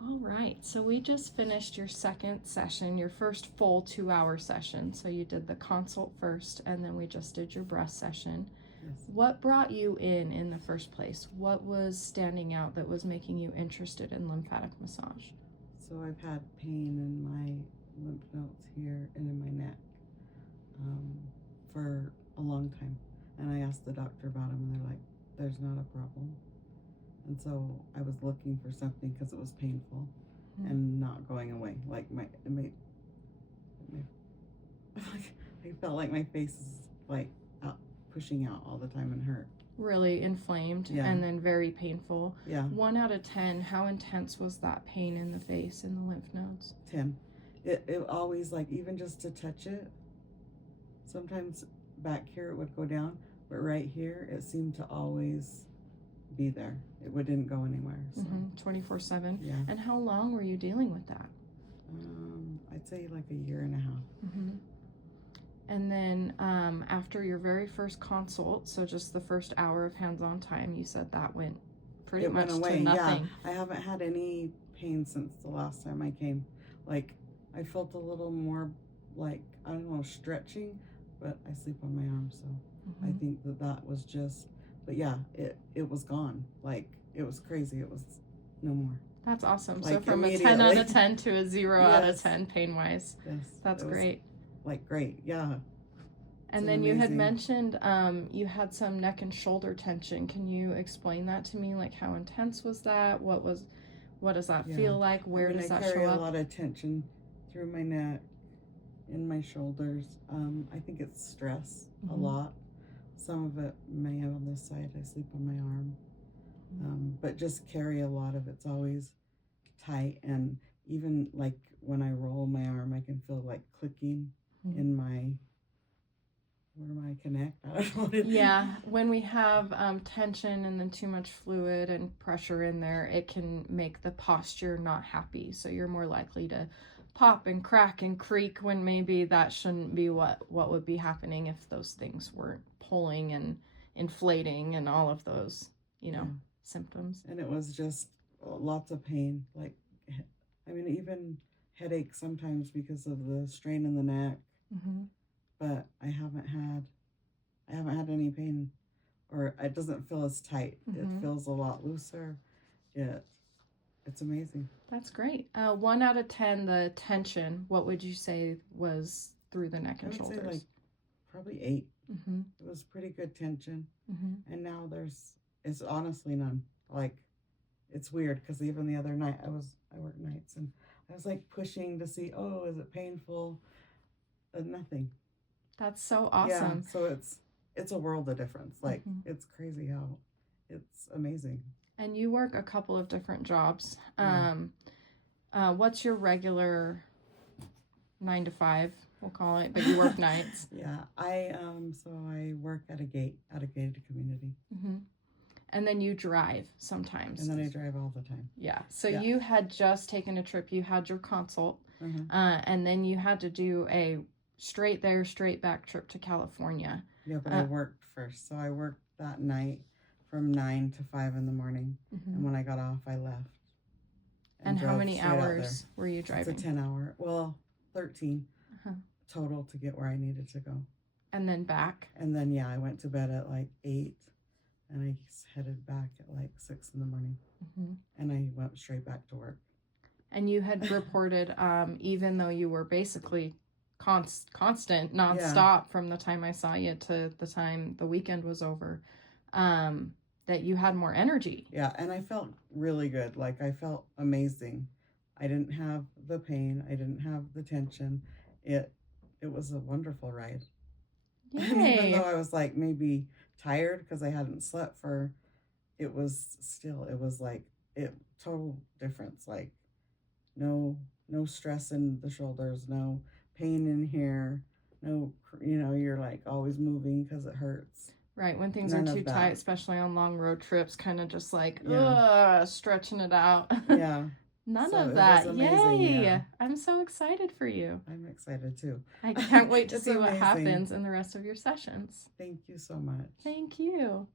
All right, so we just finished your second session, your first full 2-hour session. So you did the consult first, and then we just did your breast session. Yes. What brought you in the first place? What was standing out that was making you interested in lymphatic massage? So I've had pain in my lymph nodes here and in my neck for a long time. And I asked the doctor about them, and they're like, there's not a problem. And so I was looking for something because it was painful and not going away. Like I felt like my face is like pushing out all the time and hurt. Really inflamed, Yeah. And then very painful. Yeah. 1 out of 10, how intense was that pain in the face and the lymph nodes? 10. It always, like, even just to touch it, sometimes back here it would go down, but right here it seemed to always be there. It didn't go anywhere. So. 24/7. Yeah. And how long were you dealing with that? I'd say like a year and a half. And then after your very first consult, so just the first hour of hands-on time, you said that went pretty much went away. to nothing. Yeah, I haven't had any pain since the last time I came. Like, I felt a little more, like, I don't know, stretching, but I sleep on my arm, so I think that was just, but yeah, it was gone. Like, it was crazy. It was no more. That's awesome. Like, so from a 10 out of 10 to a 0 out of 10 pain-wise. Yes. That's great. Great, yeah. And then you had mentioned you had some neck and shoulder tension. Can you explain that to me? Like, how intense was that? What does that feel like? Where does that show up? I carry a lot of tension through my neck, in my shoulders. I think it's stress a lot. Some of it may have on this side. I sleep on my arm. But just carry a lot of it's always tight. And even like when I roll my arm, I can feel like clicking in my, where my connect. I don't know what it is. Yeah, when we have tension and then too much fluid and pressure in there, it can make the posture not happy. So you're more likely to pop and crack and creak when maybe that shouldn't be what would be happening if those things weren't pulling and inflating and all of those, symptoms. And it was just lots of pain. Like, I mean, even headaches sometimes because of the strain in the neck. But I haven't had any pain, or it doesn't feel as tight. It feels a lot looser. It's amazing. That's great. 1 out of 10, the tension, what would you say was through the neck and shoulders? I would say like probably 8. It was pretty good tension. And now it's honestly none. Like, it's weird because even the other night I work nights and I was like pushing to see, is it painful? Nothing. That's so awesome. Yeah, so it's a world of difference. Like, it's crazy how it's amazing. And you work a couple of different jobs. What's your regular 9 to 5, we'll call it, but you work nights? Yeah, I work at a gated community. And then you drive sometimes. And then I drive all the time. Yeah. So you had just taken a trip. You had your consult, and then you had to do a straight there, straight back trip to California. Yeah, but I worked first. So I worked that night from 9 to 5 in the morning. And when I got off, I left. And how many hours were you driving? It's a 10-hour. Well, 13 total to get where I needed to go. And then back? And then, I went to bed at like 8. And I headed back at like 6 in the morning. And I went straight back to work. And you had reported, even though you were basically constant, nonstop from the time I saw you to the time the weekend was over, that you had more energy. Yeah, and I felt really good. Like, I felt amazing. I didn't have the pain. I didn't have the tension. It was a wonderful ride. Yay. And even though I was like maybe tired because I hadn't slept it was like total difference. Like, no stress in the shoulders, no pain in here, no, you're like always moving because it hurts. Right, when things are too tight, especially on long road trips, kind of just like stretching it out. Yeah. None of that. Yay! Yeah. I'm so excited for you. I'm excited too. I can't wait to see what happens in the rest of your sessions. Thank you so much. Thank you.